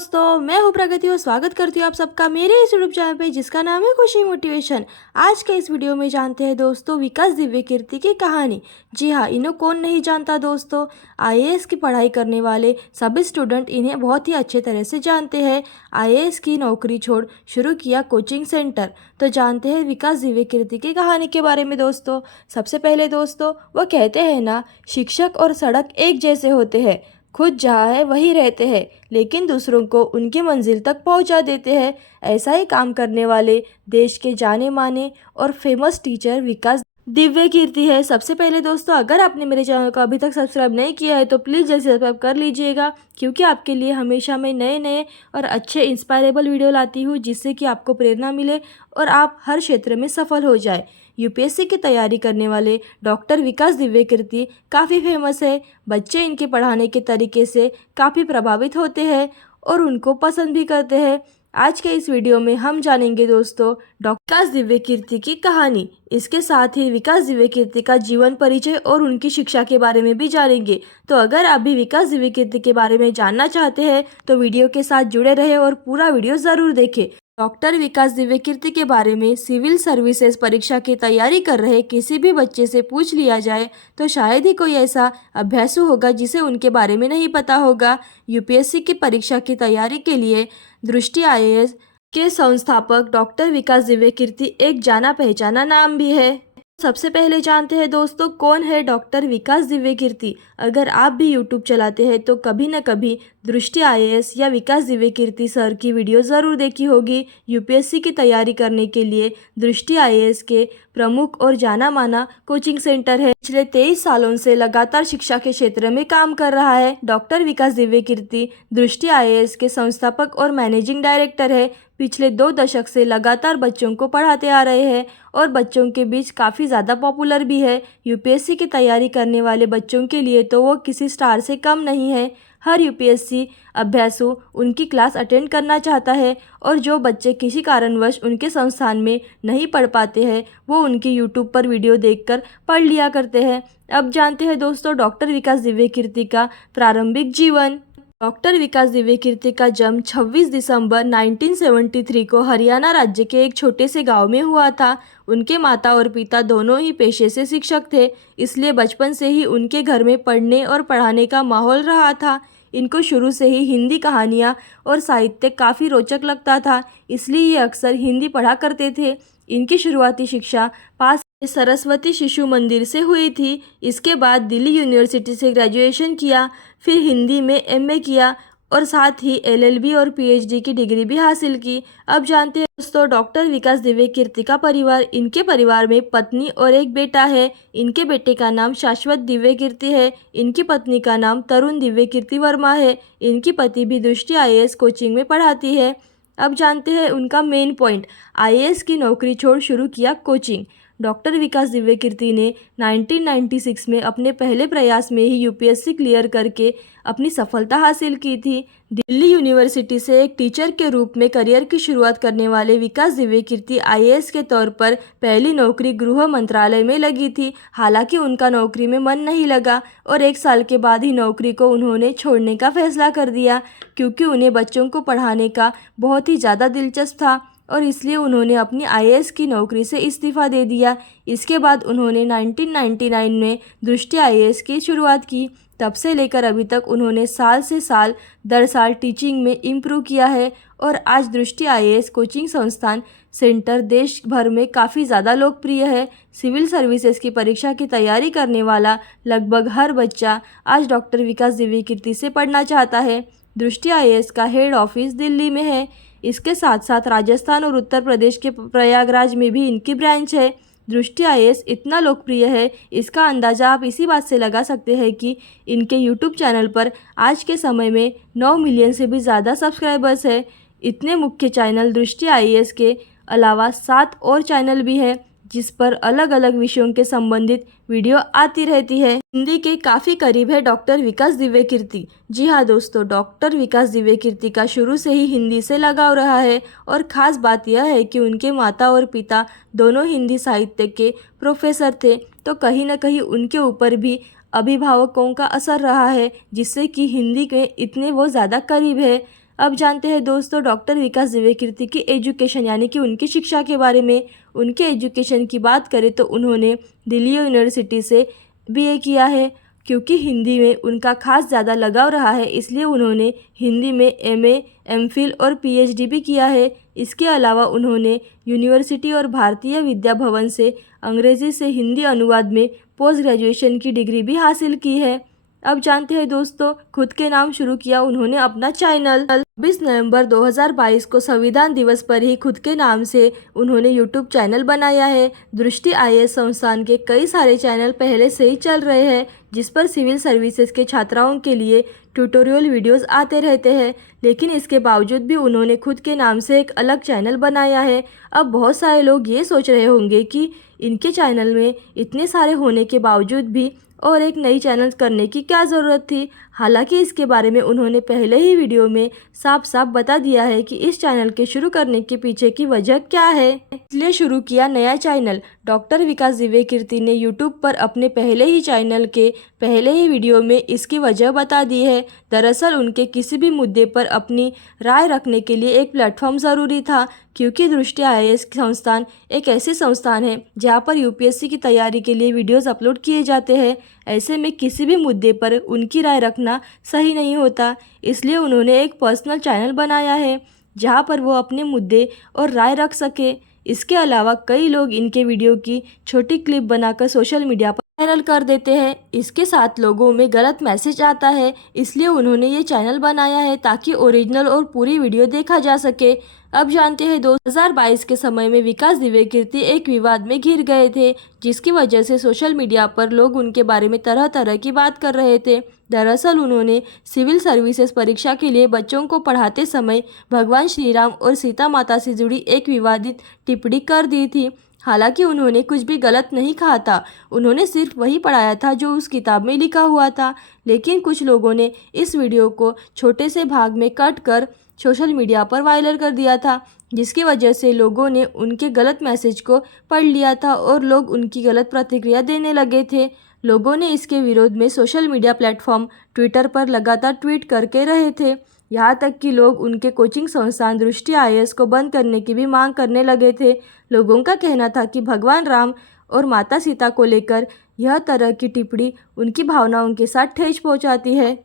दोस्तों, मैं हूँ प्रगति और स्वागत करती हूँ आप सबका मेरे इस यूट्यूब चैनल पे जिसका नाम है खुशी मोटिवेशन। आज के इस वीडियो में जानते हैं दोस्तों विकास दिव्य कीर्ति की कहानी। जी हाँ, इन्हें कौन नहीं जानता दोस्तों। आईएएस की पढ़ाई करने वाले सभी स्टूडेंट इन्हें बहुत ही अच्छे तरह से जानते हैं। आईएएस की नौकरी छोड़ शुरू किया कोचिंग सेंटर। तो जानते हैं विकास दिव्य कीर्ति की कहानी के बारे में दोस्तों। सबसे पहले दोस्तों, वो कहते हैं ना, शिक्षक और सड़क एक जैसे होते हैं। खुद जहाँ है वहीं रहते हैं, लेकिन दूसरों को उनकी मंजिल तक पहुंचा देते हैं। ऐसा ही काम करने वाले देश के जाने माने और फेमस टीचर विकास दिव्य कीर्ति है। सबसे पहले दोस्तों, अगर आपने मेरे चैनल को अभी तक सब्सक्राइब नहीं किया है तो प्लीज़ जल्दी सब्सक्राइब कर लीजिएगा, क्योंकि आपके लिए हमेशा मैं नए नए और अच्छे इंस्पायरेबल वीडियो लाती हूँ, जिससे कि आपको प्रेरणा मिले और आप हर क्षेत्र में सफल हो जाए। यूपीएससी की तैयारी करने वाले डॉक्टर विकास दिव्य कीर्ति काफ़ी फेमस है। बच्चे इनके पढ़ाने के तरीके से काफ़ी प्रभावित होते हैं और उनको पसंद भी करते हैं। आज के इस वीडियो में हम जानेंगे दोस्तों डॉक्टर विकास दिव्य कीर्ति की कहानी। इसके साथ ही विकास दिव्य कीर्ति का जीवन परिचय और उनकी शिक्षा के बारे में भी जानेंगे। तो अगर आप भी विकास दिव्य कीर्ति के बारे में जानना चाहते हैं तो वीडियो के साथ जुड़े रहे और पूरा वीडियो ज़रूर देखें। डॉक्टर विकास दिव्य कीर्ति के बारे में सिविल सर्विसेज परीक्षा की तैयारी कर रहे किसी भी बच्चे से पूछ लिया जाए तो शायद ही कोई ऐसा अभ्यासु होगा जिसे उनके बारे में नहीं पता होगा। यूपीएससी की परीक्षा की तैयारी के लिए दृष्टि आईएएस के संस्थापक डॉक्टर विकास दिव्य कीर्ति एक जाना पहचाना नाम भी है। सबसे पहले जानते हैं दोस्तों कौन है डॉक्टर विकास दिव्य कीर्ति। अगर आप भी यूट्यूब चलाते हैं तो कभी न कभी दृष्टि आईएएस या विकास दिव्य कीर्ति सर की वीडियो ज़रूर देखी होगी। यूपीएससी की तैयारी करने के लिए दृष्टि आईएएस के प्रमुख और जाना माना कोचिंग सेंटर है। पिछले 23 सालों से लगातार शिक्षा के क्षेत्र में काम कर रहा है। डॉक्टर विकास दिव्य कीर्ति दृष्टि आईएएस के संस्थापक और मैनेजिंग डायरेक्टर है। पिछले 2 दशक से लगातार बच्चों को पढ़ाते आ रहे हैं और बच्चों के बीच काफ़ी ज़्यादा पॉपुलर भी है। यूपीएससी की तैयारी करने वाले बच्चों के लिए तो वो किसी स्टार से कम नहीं है। हर यूपीएससी अभ्यासु उनकी क्लास अटेंड करना चाहता है और जो बच्चे किसी कारणवश उनके संस्थान में नहीं पढ़ पाते हैं वो उनकी यूट्यूब पर वीडियो देखकर पढ़ लिया करते हैं। अब जानते हैं दोस्तों डॉक्टर विकास दिव्य कीर्ति का प्रारंभिक जीवन। डॉक्टर विकास दिव्य कीर्ति का जन्म 26 दिसंबर 1973 को हरियाणा राज्य के एक छोटे से गांव में हुआ था। उनके माता और पिता दोनों ही पेशे से शिक्षक थे, इसलिए बचपन से ही उनके घर में पढ़ने और पढ़ाने का माहौल रहा था। इनको शुरू से ही हिंदी कहानियाँ और साहित्य काफ़ी रोचक लगता था, इसलिए ये अक्सर हिंदी पढ़ा करते थे। इनकी शुरुआती शिक्षा पास सरस्वती शिशु मंदिर से हुई थी। इसके बाद दिल्ली यूनिवर्सिटी से ग्रेजुएशन किया, फिर हिंदी में एमए किया और साथ ही एलएलबी और पीएचडी की डिग्री भी हासिल की। अब जानते हैं दोस्तों डॉक्टर विकास दिव्य कीर्ति का परिवार। इनके परिवार में पत्नी और एक बेटा है। इनके बेटे का नाम शाश्वत दिव्य कीर्ति है। इनकी पत्नी का नाम तरुण दिव्य कीर्ति वर्मा है। इनकी पति भी दृष्टि आईएएस कोचिंग में पढ़ाती है। अब जानते हैं उनका मेन पॉइंट, आईएएस की नौकरी छोड़ शुरू किया कोचिंग। डॉक्टर विकास दिव्य कीर्ति ने 1996 में अपने पहले प्रयास में ही यूपीएससी क्लियर करके अपनी सफलता हासिल की थी। दिल्ली यूनिवर्सिटी से एक टीचर के रूप में करियर की शुरुआत करने वाले विकास दिव्य कीर्ति आईएएस के तौर पर पहली नौकरी गृह मंत्रालय में लगी थी। हालांकि उनका नौकरी में मन नहीं लगा और 1 साल के बाद ही नौकरी को उन्होंने छोड़ने का फैसला कर दिया, क्योंकि उन्हें बच्चों को पढ़ाने का बहुत ही ज़्यादा दिलचस्प था और इसलिए उन्होंने अपनी आईएएस की नौकरी से इस्तीफ़ा दे दिया। इसके बाद उन्होंने 1999 में दृष्टि आईएएस की शुरुआत की। तब से लेकर अभी तक उन्होंने साल से साल दर साल टीचिंग में इम्प्रूव किया है और आज दृष्टि आईएएस कोचिंग संस्थान सेंटर देश भर में काफ़ी ज़्यादा लोकप्रिय है। सिविल सर्विसेज की परीक्षा की तैयारी करने वाला लगभग हर बच्चा आज डॉक्टर विकास दिव्य कीर्ति से पढ़ना चाहता है। दृष्टि आईएएस का हेड ऑफिस दिल्ली में है। इसके साथ साथ राजस्थान और उत्तर प्रदेश के प्रयागराज में भी इनकी ब्रांच है। दृष्टि आईएएस इतना लोकप्रिय है, इसका अंदाज़ा आप इसी बात से लगा सकते हैं कि इनके यूट्यूब चैनल पर आज के समय में 9 मिलियन से भी ज़्यादा सब्सक्राइबर्स है। इतने मुख्य चैनल दृष्टि आईएएस के अलावा 7 और चैनल भी है जिस पर अलग अलग विषयों के संबंधित वीडियो आती रहती है। हिंदी के काफ़ी करीब है डॉक्टर विकास दिव्य कीर्ति। जी हाँ दोस्तों, डॉक्टर विकास दिव्य कीर्ति का शुरू से ही हिंदी से लगाव रहा है और ख़ास बात यह है कि उनके माता और पिता दोनों हिंदी साहित्य के प्रोफेसर थे, तो कहीं ना कहीं उनके ऊपर भी अभिभावकों का असर रहा है, जिससे कि हिंदी के इतने वो ज़्यादा करीब है। अब जानते हैं दोस्तों डॉक्टर विकास दिव्यकीर्ति की एजुकेशन यानी कि उनकी शिक्षा के बारे में। उनके एजुकेशन की बात करें तो उन्होंने दिल्ली यूनिवर्सिटी से बीए किया है। क्योंकि हिंदी में उनका खास ज़्यादा लगाव रहा है इसलिए उन्होंने हिंदी में एमए, एमफिल और पीएचडी भी किया है। इसके अलावा उन्होंने यूनिवर्सिटी और भारतीय विद्या भवन से अंग्रेजी से हिंदी अनुवाद में पोस्ट ग्रेजुएशन की डिग्री भी हासिल की है। अब जानते हैं दोस्तों खुद के नाम शुरू किया उन्होंने अपना चैनल। 20 नवंबर 2022 को संविधान दिवस पर ही खुद के नाम से उन्होंने यूट्यूब चैनल बनाया है। दृष्टि आईएएस संस्थान के कई सारे चैनल पहले से ही चल रहे हैं जिस पर सिविल सर्विसेज के छात्राओं के लिए ट्यूटोरियल वीडियोस आते रहते हैं, लेकिन इसके बावजूद भी उन्होंने खुद के नाम से एक अलग चैनल बनाया है। अब बहुत सारे लोग ये सोच रहे होंगे कि इनके चैनल में इतने सारे होने के बावजूद भी और एक नई चैनल करने की क्या ज़रूरत थी। हालांकि इसके बारे में उन्होंने पहले ही वीडियो में साफ साफ बता दिया है कि इस चैनल के शुरू करने के पीछे की वजह क्या है, इसलिए शुरू किया नया चैनल। डॉक्टर विकास दिव्यकीर्ति ने यूट्यूब पर अपने पहले ही चैनल के पहले ही वीडियो में इसकी वजह बता दी है। दरअसल उनके किसी भी मुद्दे पर अपनी राय रखने के लिए एक प्लेटफॉर्म ज़रूरी था, क्योंकि दृष्टि आईएएस संस्थान एक ऐसी संस्थान है जहां पर यूपीएससी की तैयारी के लिए वीडियोस अपलोड किए जाते हैं। ऐसे में किसी भी मुद्दे पर उनकी राय रखना सही नहीं होता, इसलिए उन्होंने एक पर्सनल चैनल बनाया है जहां पर वो अपने मुद्दे और राय रख सके। इसके अलावा कई लोग इनके वीडियो की छोटी क्लिप बनाकर सोशल मीडिया पर वायरल कर देते हैं। इसके साथ लोगों में गलत मैसेज आता है, इसलिए उन्होंने ये चैनल बनाया है ताकि ओरिजिनल और पूरी वीडियो देखा जा सके। अब जानते हैं 2022 के समय में विकास दिव्यकीर्ति एक विवाद में घिर गए थे, जिसकी वजह से सोशल मीडिया पर लोग उनके बारे में तरह तरह की बात कर रहे थे। दरअसल उन्होंने सिविल सर्विसेज परीक्षा के लिए बच्चों को पढ़ाते समय भगवान श्री राम और सीता माता से जुड़ी एक विवादित टिप्पणी कर दी थी। हालांकि उन्होंने कुछ भी गलत नहीं कहा था, उन्होंने सिर्फ वही पढ़ाया था जो उस किताब में लिखा हुआ था। लेकिन कुछ लोगों ने इस वीडियो को छोटे से भाग में कट कर सोशल मीडिया पर वायरल कर दिया था, जिसकी वजह से लोगों ने उनके गलत मैसेज को पढ़ लिया था और लोग उनकी गलत प्रतिक्रिया देने लगे थे। लोगों ने इसके विरोध में सोशल मीडिया प्लेटफॉर्म ट्विटर पर लगातार ट्वीट करके रहे थे। यहाँ तक कि लोग उनके कोचिंग संस्थान दृष्टि आईएएस को बंद करने की भी मांग करने लगे थे। लोगों का कहना था कि भगवान राम और माता सीता को लेकर यह तरह की टिप्पणी उनकी भावनाओं के साथ ठेस पहुंचाती है।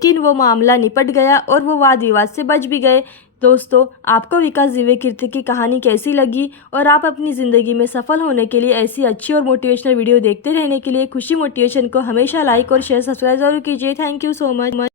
लेकिन वो मामला निपट गया और वो वाद विवाद से बच भी गए। दोस्तों, आपको विकास दिव्यकीर्ति की कहानी कैसी लगी और आप अपनी ज़िंदगी में सफल होने के लिए ऐसी अच्छी और मोटिवेशनल वीडियो देखते रहने के लिए खुशी मोटिवेशन को हमेशा लाइक और शेयर सब्सक्राइब जरूर कीजिए। Thank you so much.